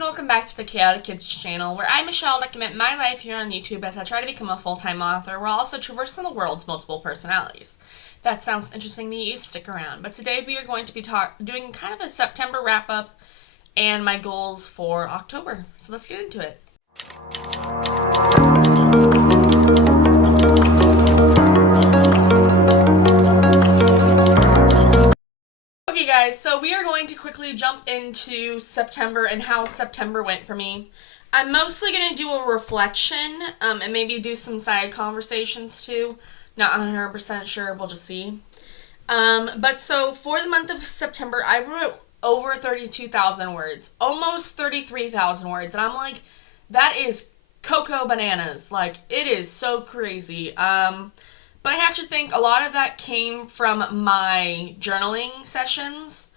Welcome back to the Chaotic Kitz channel, where I, Michelle, document my life here on YouTube as I try to become a full-time author while also traversing the world's multiple personalities. If that sounds interesting to you, stick around. But today we are going to be doing kind of a September wrap-up and my goals for October. So let's get into it. Okay guys, so we are going to quickly jump into September and how September went for me. I'm mostly going to do a reflection and maybe do some side conversations too. Not 100% sure, we'll just see. But so for the month of September, I wrote over 32,000 words, almost 33,000 words, and I'm like, that is cocoa bananas. Like, it is so crazy. But I have to think a lot of that came from my journaling sessions.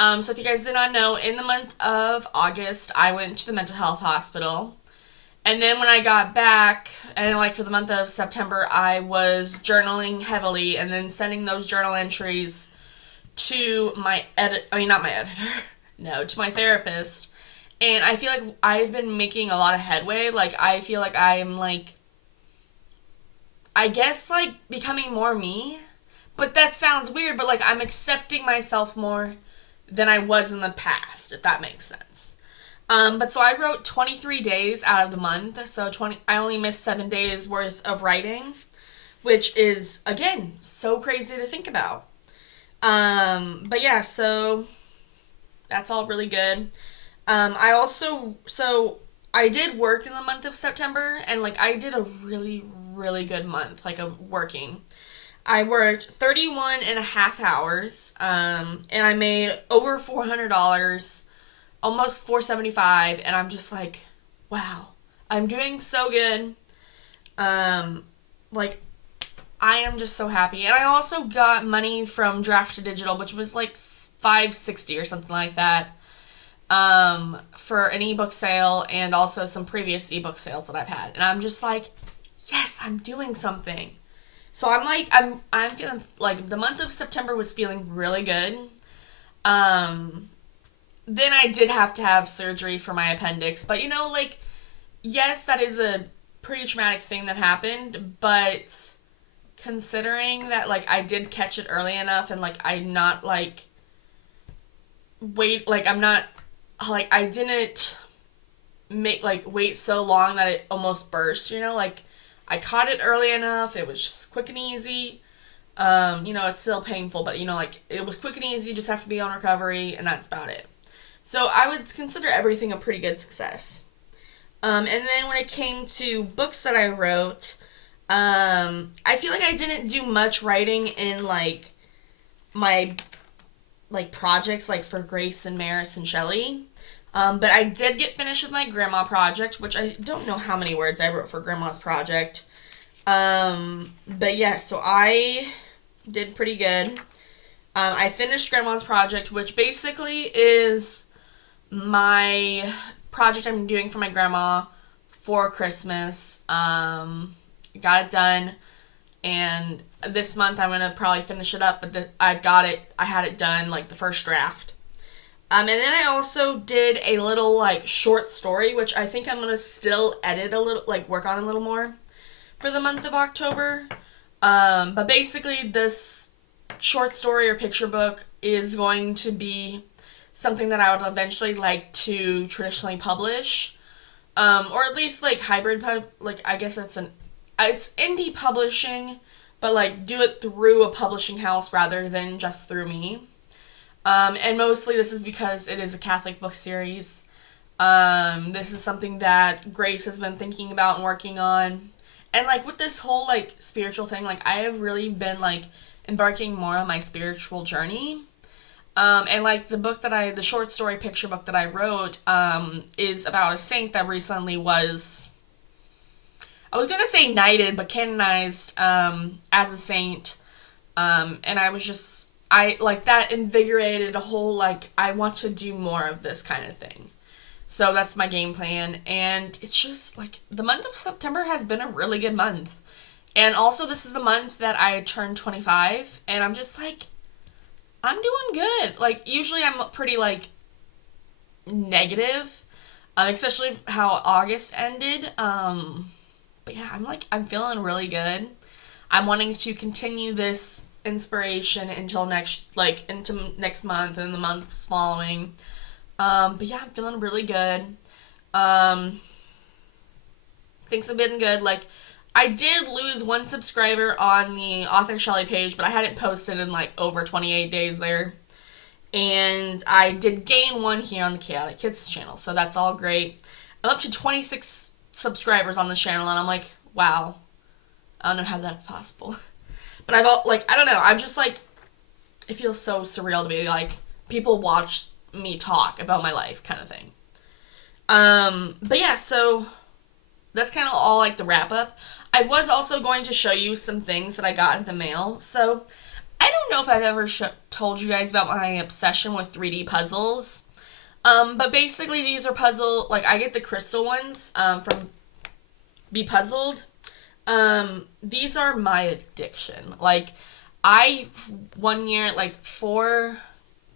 So if you guys did not know, in the month of August, I went to the mental health hospital. And then when I got back, and like for the month of September, I was journaling heavily and then sending those journal entries to my not my editor, no, to my therapist. And I feel like I've been making a lot of headway. Like, I feel like I'm like, I guess like becoming more me. But that sounds weird, but like I'm accepting myself more than I was in the past, if that makes sense. But so I wrote 23 days out of the month, so I only missed 7 days worth of writing, which is, again, so crazy to think about. But yeah, so that's all really good. I did work in the month of September, and like I did a really, really good month, like of working. I worked 31 and a half hours, and I made over $400, almost $475, and I'm just like, wow, I'm doing so good. Like, I am just so happy. And I also got money from Drafted Digital, which was like $560 or something like that, for an ebook sale and also some previous ebook sales that I've had. And I'm just like, yes, I'm doing something. So I'm feeling like the month of September was feeling really good. Then I did have to have surgery for my appendix, but like, yes, that is a pretty traumatic thing that happened, but considering that like I did catch it early enough and like I'm not like I'm not like I didn't wait so long that it almost burst, like I caught it early enough. It was just quick and easy. It's still painful, but like it was quick and easy, just have to be on recovery, and that's about it. So I would consider everything a pretty good success. And then when it came to books that I wrote, I feel like I didn't do much writing in like my like projects like for Grace and Maris and Shelley. But I did get finished with my grandma project, which I don't know how many words I wrote for grandma's project. But yeah, so I did pretty good. I finished grandma's project, which basically is my project I'm doing for my grandma for Christmas. Got it done, and this month I'm gonna probably finish it up, but I had it done, like the first draft. And then I also did a little like short story, which I think I'm gonna still edit a little, like work on a little more for the month of October. But basically this short story or picture book is going to be something that I would eventually like to traditionally publish, or at least like hybrid like I guess it's indie publishing, but like do it through a publishing house rather than just through me. And mostly this is because it is a Catholic book series. This is something that Grace has been thinking about and working on. And like with this whole like spiritual thing, like I have really been like embarking more on my spiritual journey. And like the short story picture book that I wrote, is about a saint that recently was, I was gonna say knighted, but canonized, as a saint. And I like that invigorated a whole, like, I want to do more of this kind of thing. So that's my game plan. And it's just like the month of September has been a really good month. And also this is the month that I turned 25, and I'm just like, I'm doing good. Like, usually I'm pretty, like, negative especially how August ended. But yeah, I'm feeling really good. I'm wanting to continue this inspiration until into next month and the months following. But yeah, I'm feeling really good. Um, Things have been good. Like, I did lose one subscriber on the Author Shelley page, but I hadn't posted in like over 28 days there. And I did gain one here on the Chaotic Kitz channel, so that's all great. I'm up to 26 subscribers on the channel, and I'm like, wow, I don't know how that's possible. But I don't know, I'm just like, it feels so surreal to be like, people watch me talk about my life kind of thing. But yeah, so that's kind of all like the wrap up. I was also going to show you some things that I got in the mail. So I don't know if I've ever told you guys about my obsession with 3D puzzles. But basically these are like I get the crystal ones from Be Puzzled. These are my addiction. Like, one year, like, for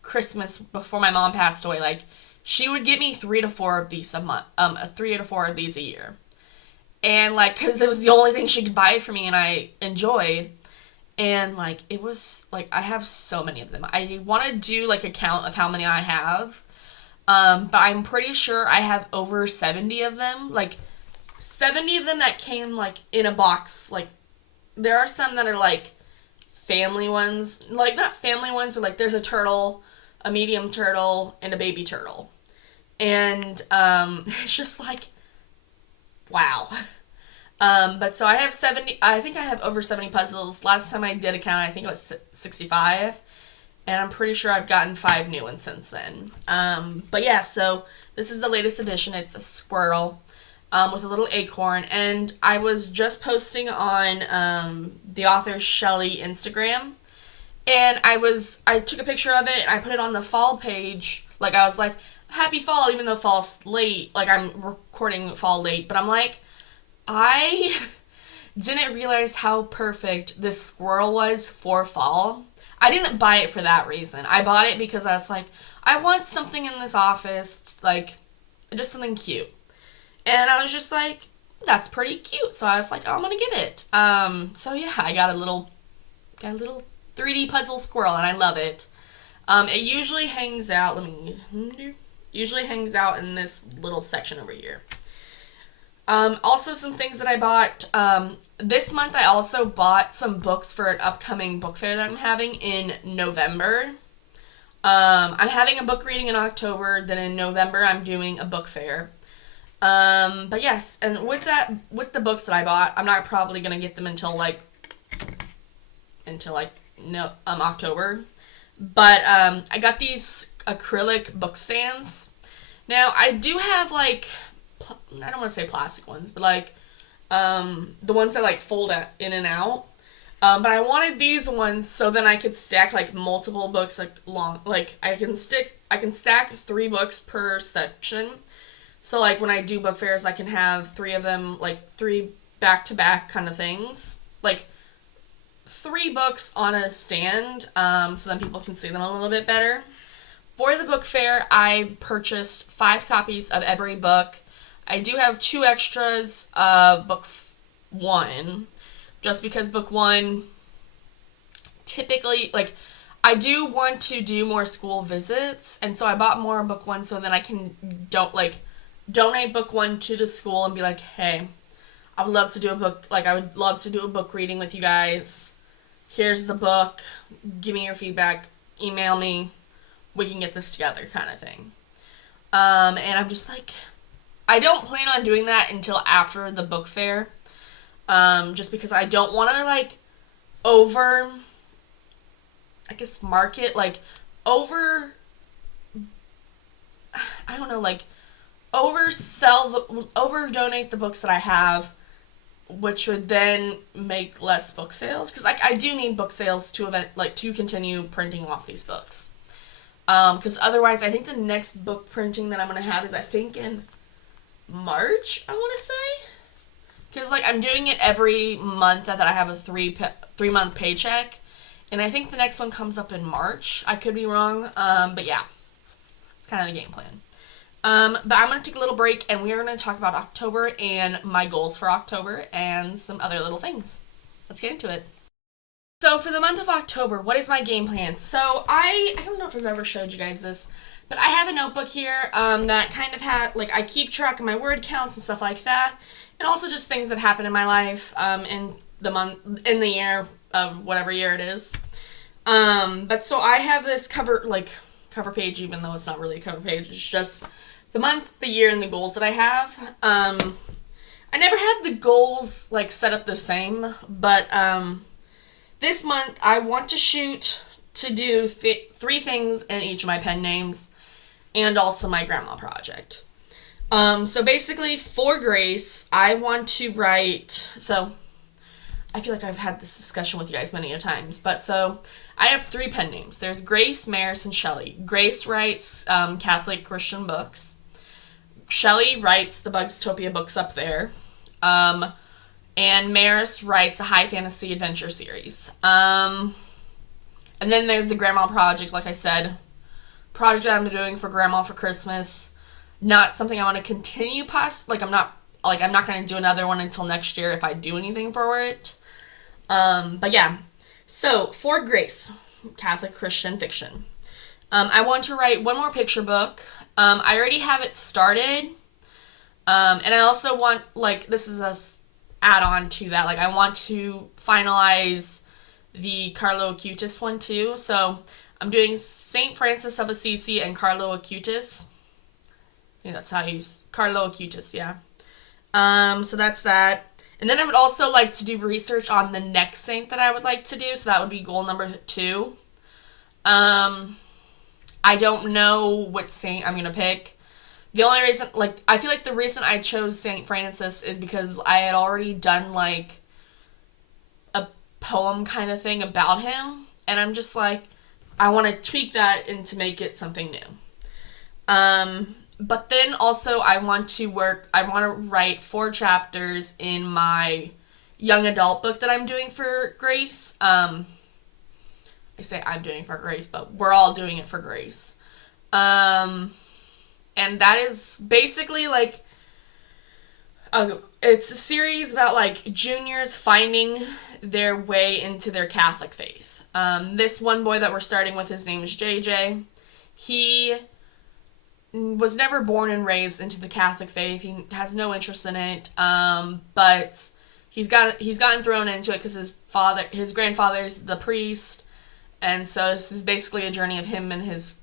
Christmas, before my mom passed away, like, she would get me 3 to 4 of these a month, 3 to 4 of these a year. And, like, because it was the only thing she could buy for me and I enjoyed. And, like, it was, like, I have so many of them. I want to do, like, a count of how many I have. But I'm pretty sure I have over 70 of them. Like, 70 of them that came, like, in a box. Like, there are some that are, like, family ones. Like, not family ones, but, like, there's a turtle, a medium turtle, and a baby turtle. And, it's just, like, wow. But so I have 70, I think I have over 70 puzzles. Last time I did a count, I think it was 65. And I'm pretty sure I've gotten 5 new ones since then. But yeah, so this is the latest edition. It's a squirrel with a little acorn. And I was just posting on the author Shelley Instagram. And I took a picture of it and I put it on the fall page. Like, I was like, happy fall, even though fall's late. Like, I'm recording fall late. But I'm like, I didn't realize how perfect this squirrel was for fall. I didn't buy it for that reason. I bought it because I was like, I want something in this office, like, just something cute. And I was just like, that's pretty cute. So I was like, oh, I'm gonna get it. So yeah, I got a little 3D puzzle squirrel, and I love it. It usually hangs out, usually hangs out in this little section over here. Also some things that I bought, this month I also bought some books for an upcoming book fair that I'm having in November. I'm having a book reading in October, then in November I'm doing a book fair. But yes, and with the books that I bought, I'm not probably gonna get them until October. But, I got these acrylic book stands. Now, I do have, like, I don't want to say plastic ones, but, like, the ones that, like, fold in and out. But I wanted these ones so then I could stack, like, multiple books, like, long. Like, I can stack 3 books per section. So, like, when I do book fairs, I can have 3 of them, like, 3 back-to-back kind of things. Like, 3 books on a stand, so then people can see them a little bit better. For the book fair, I purchased 5 copies of every book. I do have 2 extras of book 1, just because book 1, typically, like, I do want to do more school visits, and so I bought more book 1 so then I can, donate book 1 to the school and be like, hey, I would love to do a book reading with you guys. Here's the book. Give me your feedback. Email me. We can get this together, kind of thing. And I'm just like, I don't plan on doing that until after the book fair. Just because I don't want to, like, market, like, over donate the books that I have, which would then make less book sales, because, like, I do need book sales to continue printing off these books. Because otherwise, I think the next book printing that I'm going to have is, I think, in March, I want to say. Because, like, I'm doing it every month that I have a 3-month paycheck. And I think the next one comes up in March. I could be wrong. But yeah. It's kind of the game plan. But I'm going to take a little break, and we are going to talk about October and my goals for October and some other little things. Let's get into it. So for the month of October, what is my game plan? So I don't know if I've ever showed you guys this, but I have a notebook here that kind of had, like, I keep track of my word counts and stuff like that, and also just things that happen in my life in the year of whatever year it is. But so I have this cover page, even though it's not really a cover page. It's just the month, the year, and the goals that I have. I never had the goals like set up the same, but this month I want to do 3 things in each of my pen names, and also my grandma project. So basically for Grace, I want to write, so I feel like I've had this discussion with you guys many a times, but so I have 3 pen names. There's Grace, Maris, and Shelley. Grace writes Catholic Christian books. Shelley writes the Bugstopia books up there. And Maris writes a high fantasy adventure series. And then there's the Grandma project, like I said. Project I'm doing for Grandma for Christmas. Not something I want to continue past. I'm not going to do another one until next year if I do anything for it. But yeah. So, for Grace, Catholic Christian fiction. I want to write one more picture book. I already have it started. And I also want, this is a add-on to that. I want to finalize the Carlo Acutis one too. So I'm doing St. Francis of Assisi and Carlo Acutis. I think that's how you use Carlo Acutis, yeah. So that's that. And then I would also like to do research on the next saint that I would like to do. So that would be goal number 2. I don't know what saint I'm going to pick. The only reason, I feel like the reason I chose St. Francis is because I had already done, a poem kind of thing about him. And I'm just I want to tweak that and to make it something new. But then also I want to write 4 chapters in my young adult book that I'm doing for Grace. I say I'm doing it for Grace, but we're all doing it for Grace. And that is basically it's a series about juniors finding their way into their Catholic faith. This one boy that we're starting with, his name is JJ. He was never born and raised into the Catholic faith. He has no interest in it. But he's gotten thrown into it because his grandfather's the priest. And so this is basically a journey of him and his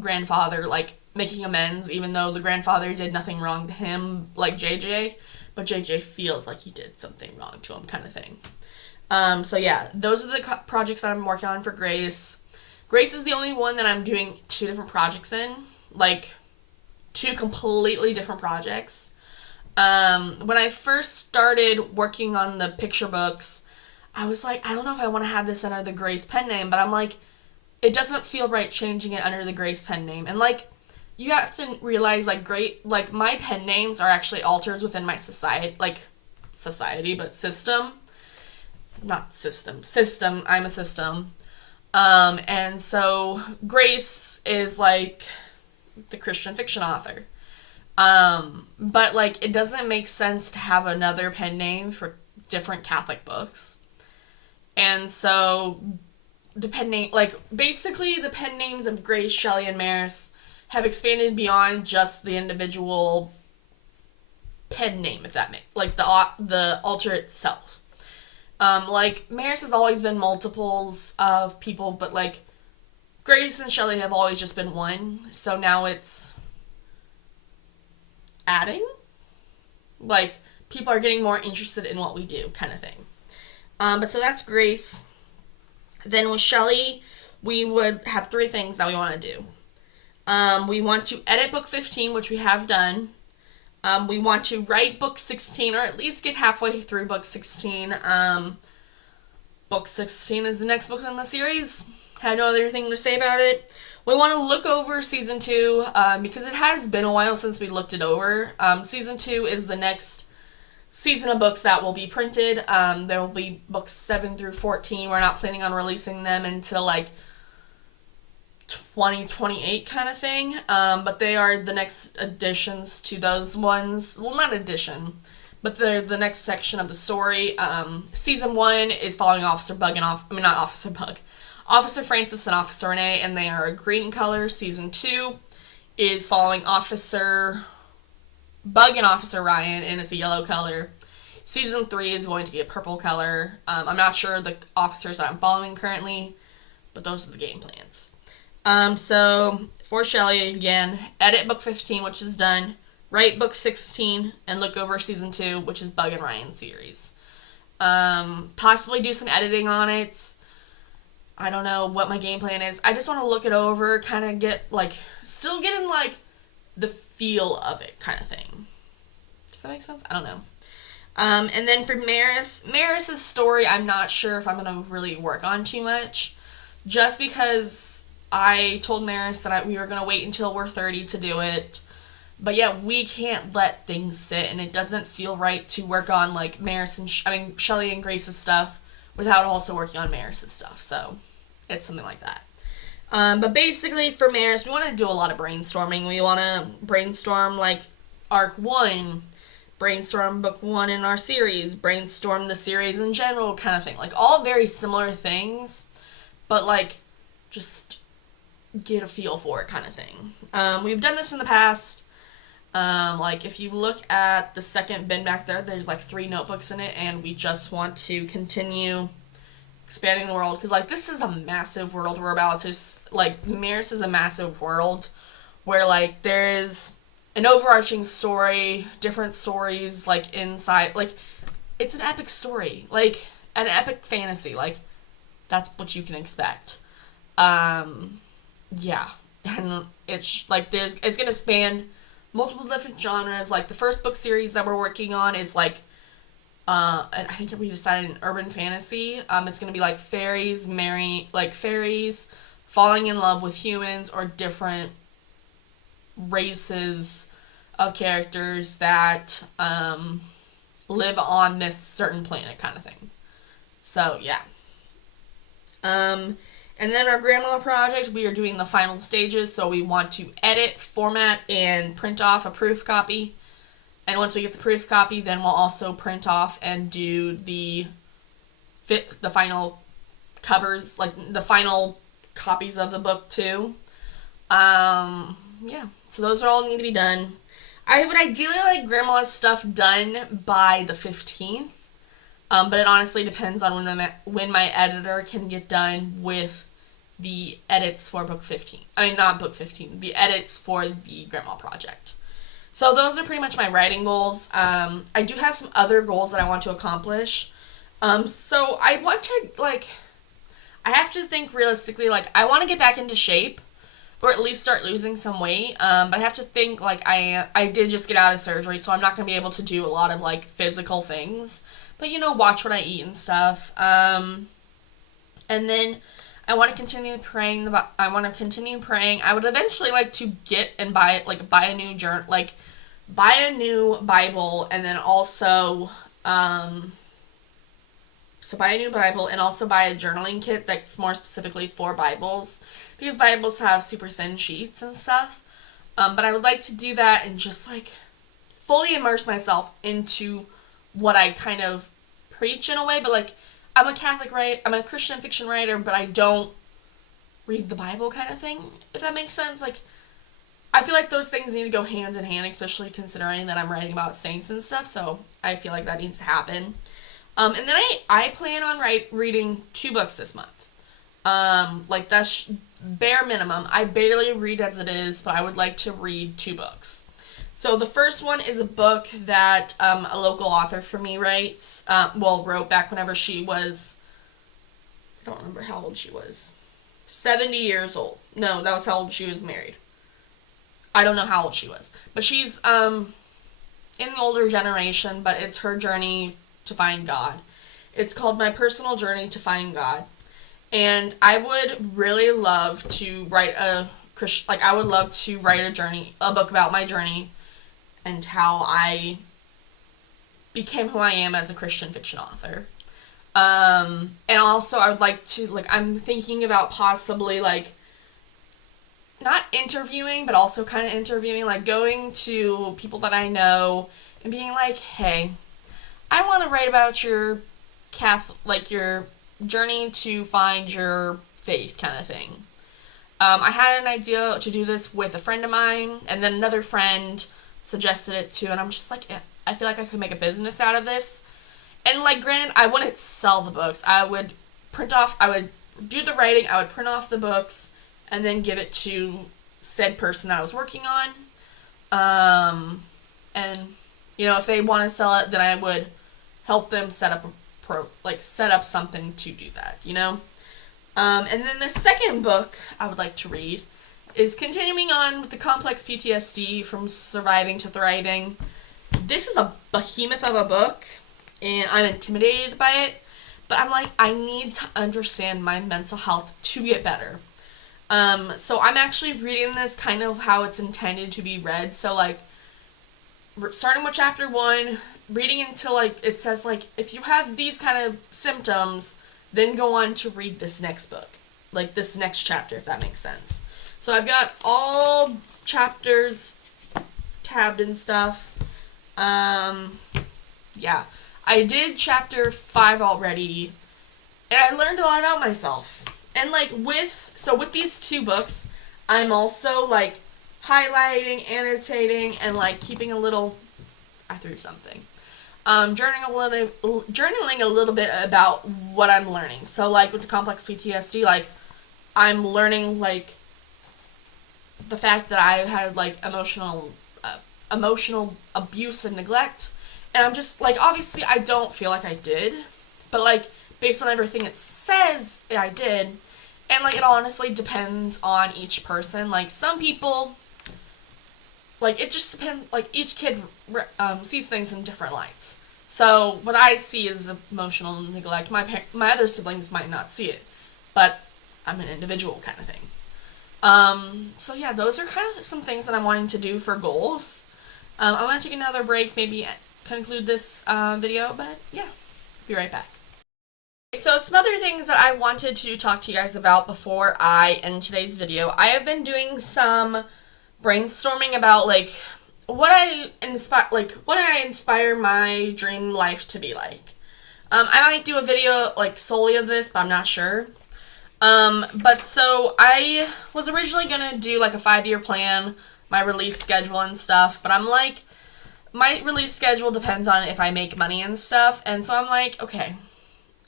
grandfather, making amends, even though the grandfather did nothing wrong to him, like JJ, but JJ feels like he did something wrong to him, kind of thing. So yeah, those are the projects that I'm working on for Grace. Grace is the only one that I'm doing 2 different projects in, 2 completely different projects. When I first started working on the picture books, I was I don't know if I want to have this under the Grace pen name, but I'm it doesn't feel right changing it under the Grace pen name. And you have to realize my pen names are actually altars within my society, but system. Not system. System. I'm a system. And so Grace is the Christian fiction author. But it doesn't make sense to have another pen name for different Catholic books. And so the pen name, basically the pen names of Grace, Shelley, and Maris have expanded beyond just the individual pen name, if that makes, the altar itself. Maris has always been multiples of people, but Grace and Shelley have always just been one, so now it's adding. People are getting more interested in what we do, kind of thing. But so that's Grace. Then with Shelley, we would have 3 things that we want to do. We want to edit book 15, which we have done. We want to write book 16, or at least get halfway through book 16. Book 16 is the next book in the series. Had no other thing to say about it. We want to look over season 2, because it has been a while since we looked it over. Season 2 is the next season of books that will be printed. There will be books 7 through 14. We're not planning on releasing them until 2028 kind of thing. But they are the next additions to those ones. Well, not addition, but they're the next section of the story. Season 1 is following Officer Bug and not Officer Bug. Officer Francis and Officer Renee, and they are a green color. Season 2 is following Officer Bug and Officer Ryan, and it's a yellow color. Season 3 is going to be a purple color. I'm not sure the officers that I'm following currently, but those are the game plans. So, for Shelley, again, edit book 15, which is done. Write book 16, and look over season 2, which is Bug and Ryan series. Possibly do some editing on it. I don't know what my game plan is. I just want to look it over, kind of get, still getting, the feel of it kind of thing. Does that make sense? I don't know. And then for Maris's story, I'm not sure if I'm going to really work on too much. Just because I told Maris that we were going to wait until we're 30 to do it. But yeah, we can't let things sit, and it doesn't feel right to work on, Shelley and Grace's stuff without also working on Maris's stuff. So, it's something like that. But basically, for Maris, we want to do a lot of brainstorming. We want to brainstorm, Arc 1, brainstorm Book 1 in our series, brainstorm the series in general kind of thing. All very similar things, but, just get a feel for it kind of thing. We've done this in the past. If you look at the second bin back there, there's, 3 notebooks in it, and we just want to continue expanding the world, because, this is a massive world we're about to, Maris is a massive world, where, there is an overarching story, different stories, inside, it's an epic story, an epic fantasy, that's what you can expect. Yeah, and it's, it's gonna span multiple different genres. The first book series that we're working on is, and I think we decided an urban fantasy. It's gonna be, fairies, fairies falling in love with humans or different races of characters that, live on this certain planet kind of thing. So, yeah. And then our grandma project, we are doing the final stages, so we want to edit, format, and print off a proof copy. And once we get the proof copy, then we'll also print off and do the final covers, the final copies of the book too. Yeah, so those are all need to be done. I would ideally like grandma's stuff done by the 15th, but it honestly depends on when my editor can get done with the edits for book 15. I mean, not book 15, the edits for the grandma project. So those are pretty much my writing goals. I do have some other goals that I want to accomplish. So I want to, I have to think realistically, I want to get back into shape, or at least start losing some weight. But I have to think, I did just get out of surgery, so I'm not going to be able to do a lot of, physical things. But, watch what I eat and stuff. And then I want to continue praying. I would eventually like to get and buy a new journal, buy a new Bible, and then also, so buy a new Bible and also buy a journaling kit that's more specifically for Bibles, because Bibles have super thin sheets and stuff. But I would like to do that and just fully immerse myself into what I kind of preach in a way, but I'm a Catholic I'm a Christian fiction writer, but I don't read the Bible kind of thing, if that makes sense. I feel like those things need to go hand in hand, especially considering that I'm writing about saints and stuff, so I feel like that needs to happen. And then I plan on reading 2 books this month. That's bare minimum. I barely read as it is, but I would like to read 2 books. So the first one is a book that a local author for me wrote back whenever she was, I don't remember how old she was, 70 years old. No, that was how old she was married. I don't know how old she was. But she's in the older generation, but it's her journey to find God. It's called My Personal Journey to Find God. And I would really love to write a book about my journey and how I became who I am as a Christian fiction author. And also I would like to, I'm thinking about possibly, not interviewing, but also kind of interviewing, like going to people that I know and being like, hey, I want to write about your like your journey to find your faith kind of thing. I had an idea to do this with a friend of mine, and then another friend suggested it too, and I'm just like, I feel like I could make a business out of this. And like, granted, I wouldn't sell the books. I would do the writing, I would print off the books, and then give it to said person that I was working on. And if they want to sell it, then I would help them set up set up something to do that. And then the second book I would like to read is continuing on with the complex PTSD from surviving to thriving. This is a behemoth of a book, and I'm intimidated by it, but I'm like, I need to understand my mental health to get better. So I'm actually reading this kind of how it's intended to be read. So like, starting with chapter 1, reading until like it says like, if you have these kind of symptoms, then go on to read this next book, like this next chapter, if that makes sense. So I've got all chapters tabbed and stuff. Yeah, I did chapter 5 already, and I learned a lot about myself. And like with these 2 books, I'm also like highlighting, annotating, and like keeping a little. I threw something. Journaling a little bit about what I'm learning. So like with the complex PTSD, like I'm learning like the fact that I had like emotional abuse and neglect, and I'm just like, obviously I don't feel like I did, but like based on everything it says I did, and like it honestly depends on each person. Like some people, like it just depends, like each kid sees things in different lights. So what I see is emotional neglect. My other siblings might not see it, but I'm an individual kind of thing. So yeah, those are kind of some things that I'm wanting to do for goals. I'm going to take another break, maybe conclude this video, but yeah, be right back. So some other things that I wanted to talk to you guys about before I end today's video. I have been doing some brainstorming about like what I inspire my dream life to be like. I might do a video like solely of this, but I'm not sure. But so I was originally gonna do like a 5-year plan, my release schedule and stuff, but I'm like, my release schedule depends on if I make money and stuff, and so I'm like, okay,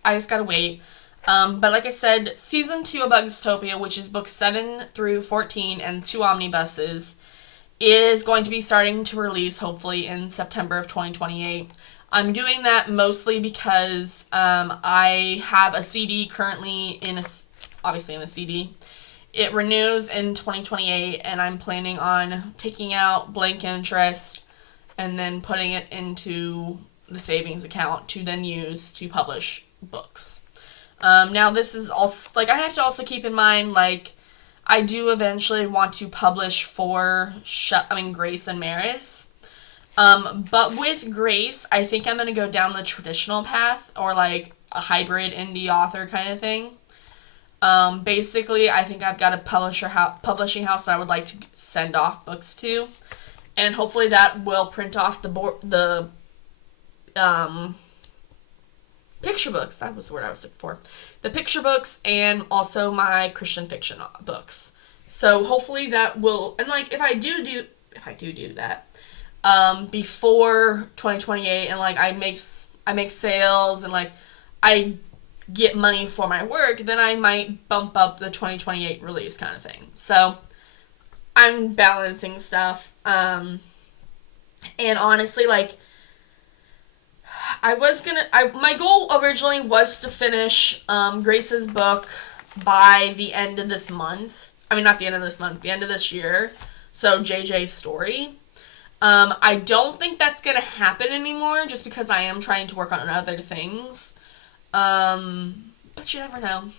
I just gotta wait. But like I said, season 2 of Bugstopia, which is books 7 through 14 and 2 omnibuses, is going to be starting to release hopefully in September of 2028. I'm doing that mostly because I have a CD currently obviously in a CD. It renews in 2028, and I'm planning on taking out blank interest and then putting it into the savings account to then use to publish books. Now this is also, like, I have to also keep in mind, like, I do eventually want to publish for Grace and Maris. But with Grace, I think I'm going to go down the traditional path, or like a hybrid indie author kind of thing. Basically, I think I've got a publishing house that I would like to send off books to, and hopefully that will print off the picture books. That was the word I was looking for. The picture books, and also my Christian fiction books. So hopefully that will, and like if I do that before 2028, and like I make sales, and like I get money for my work, then I might bump up the 2028 release kind of thing. So I'm balancing stuff. And honestly, like, my goal originally was to finish Grace's book by the end of this month. I mean, not the end of this month, the end of this year. So JJ's story. I don't think that's going to happen anymore, just because I am trying to work on other things. But you never know.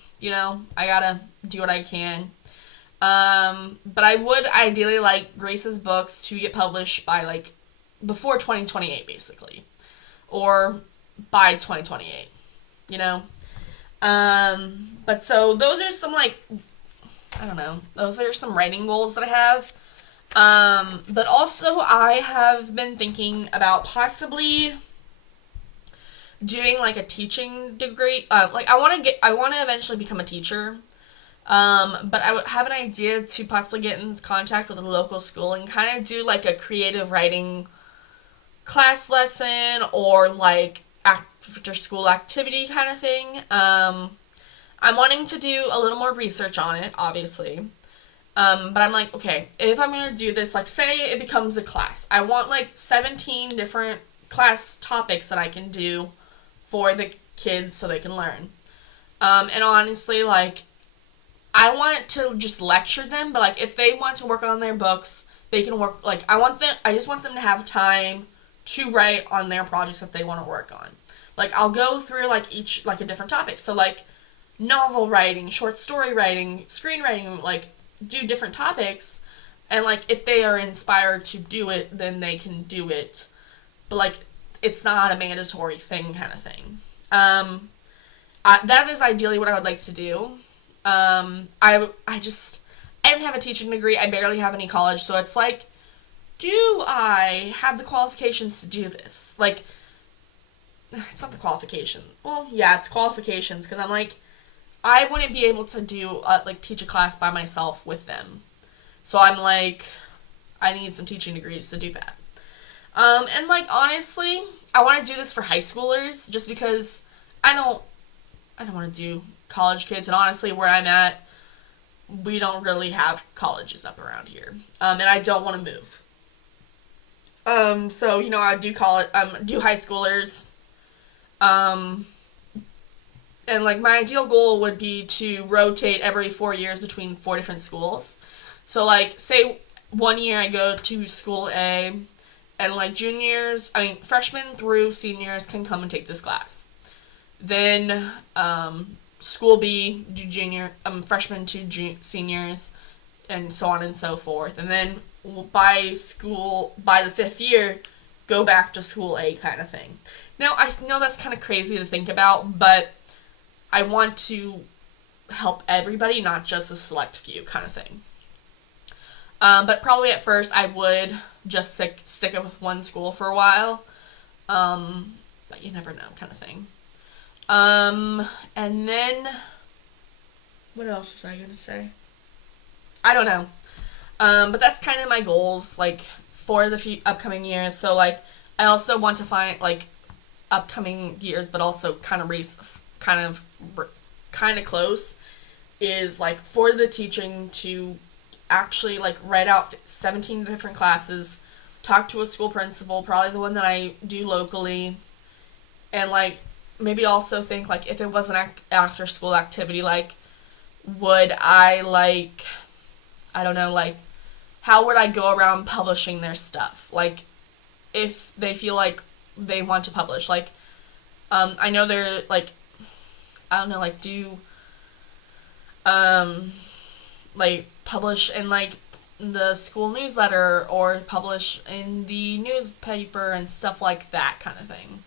I gotta do what I can. But I would ideally like Grace's books to get published by, like, before 2028, basically. Or by 2028, But so those are some, like, I don't know. Those are some writing goals that I have. But also I have been thinking about possibly doing like a teaching degree. Like I want to eventually become a teacher. But I would have an idea to possibly get in contact with a local school and kind of do like a creative writing class lesson or like after school activity kind of thing. I'm wanting to do a little more research on it, obviously. But I'm like, okay, if I'm going to do this, like, say it becomes a class. I want, like, 17 different class topics that I can do for the kids so they can learn. And honestly, like, I want to just lecture them, but, like, if they want to work on their books, they can work, like, I just want them to have time to write on their projects that they want to work on. Like, I'll go through, like, each, like, a different topic. So, like, novel writing, short story writing, screenwriting, like, do different topics, and like if they are inspired to do it, then they can do it, but like it's not a mandatory thing kind of thing. That is ideally what I would like to do. I just I don't have a teaching degree. I barely have any college, so it's like, do I have the qualifications to do this? Like, it's not the qualification. Well, yeah, it's qualifications, because I'm like, I wouldn't be able to do, like, teach a class by myself with them. So I'm like, I need some teaching degrees to do that. And, like, honestly, I want to do this for high schoolers, just because I don't want to do college kids, and honestly, where I'm at, we don't really have colleges up around here. And I don't want to move. So, you know, I do do high schoolers. And, like, my ideal goal would be to rotate every 4 years between 4 different schools. So, like, say 1 year I go to school A, and, like, freshmen through seniors can come and take this class. Then, school B, do freshmen to seniors, and so on and so forth. And then, by the 5th year, go back to school A kind of thing. Now, I know that's kind of crazy to think about, but I want to help everybody, not just a select few kind of thing. But probably at first I would just stick it with one school for a while. But you never know kind of thing. And then, what else was I going to say? I don't know. But that's kind of my goals, like, for the upcoming years. So, like, I also want to find, like, upcoming years, but also kind of close, is like for the teaching to actually like write out 17 different classes, talk to a school principal, probably the one that I do locally, and like maybe also think like if it was an after school activity, like would I like, I don't know, like how would I go around publishing their stuff, like if they feel like they want to publish, like I know they're like, I don't know, like, like, publish in, like, the school newsletter, or publish in the newspaper, and stuff like that kind of thing.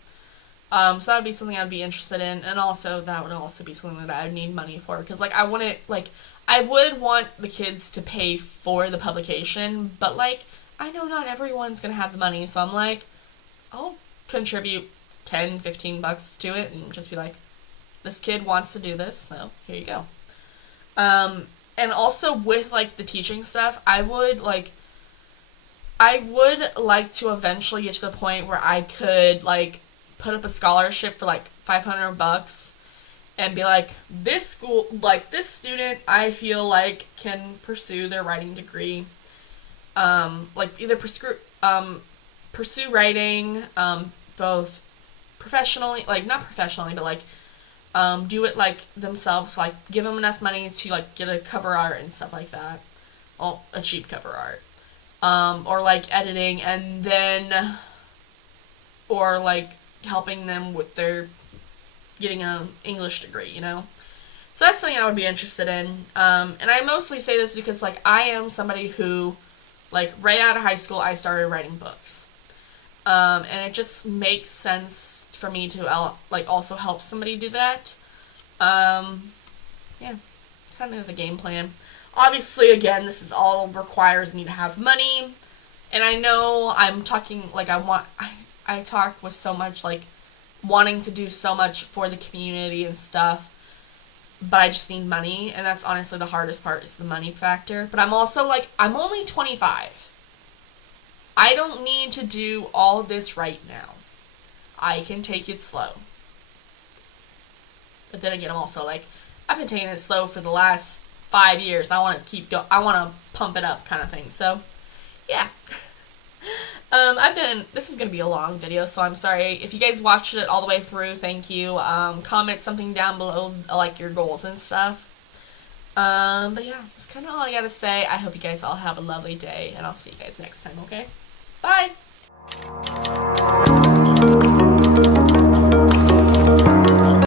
So that would be something I'd be interested in, and also, that would also be something that I would need money for, because, like, I would want the kids to pay for the publication, but, like, I know not everyone's gonna have the money, so I'm like, I'll contribute $10-15 to it, and just be like, this kid wants to do this, so here you go. And also with, like, the teaching stuff, I would like to eventually get to the point where I could, like, put up a scholarship for, like, $500 and be like, this student, I feel like, can pursue their writing degree. Like, either pursue writing, both professionally, like, not professionally, but, like, do it, like, themselves, like, give them enough money to, like, get a cover art and stuff like that. Well, a cheap cover art. Or, like, editing, and then, or, like, helping them with their getting an English degree, you know? So that's something I would be interested in. And I mostly say this because, like, I am somebody who, like, right out of high school, I started writing books. And it just makes sense for me to, like, also help somebody do that. Yeah, it's kind of the game plan. Obviously, again, this is all requires me to have money. And I know I'm talking, like, I talk with so much, like, wanting to do so much for the community and stuff, but I just need money, and that's honestly the hardest part, is the money factor. But I'm also, like, I'm only 25. I don't need to do all of this right now. I can take it slow. But then again, I'm also, like, I've been taking it slow for the last 5 years. I want to keep going. I want to pump it up, kind of thing. So, yeah. This is going to be a long video, so I'm sorry. If you guys watched it all the way through, thank you. Comment something down below, like your goals and stuff. But yeah, that's kind of all I got to say. I hope you guys all have a lovely day, and I'll see you guys next time, okay? Bye!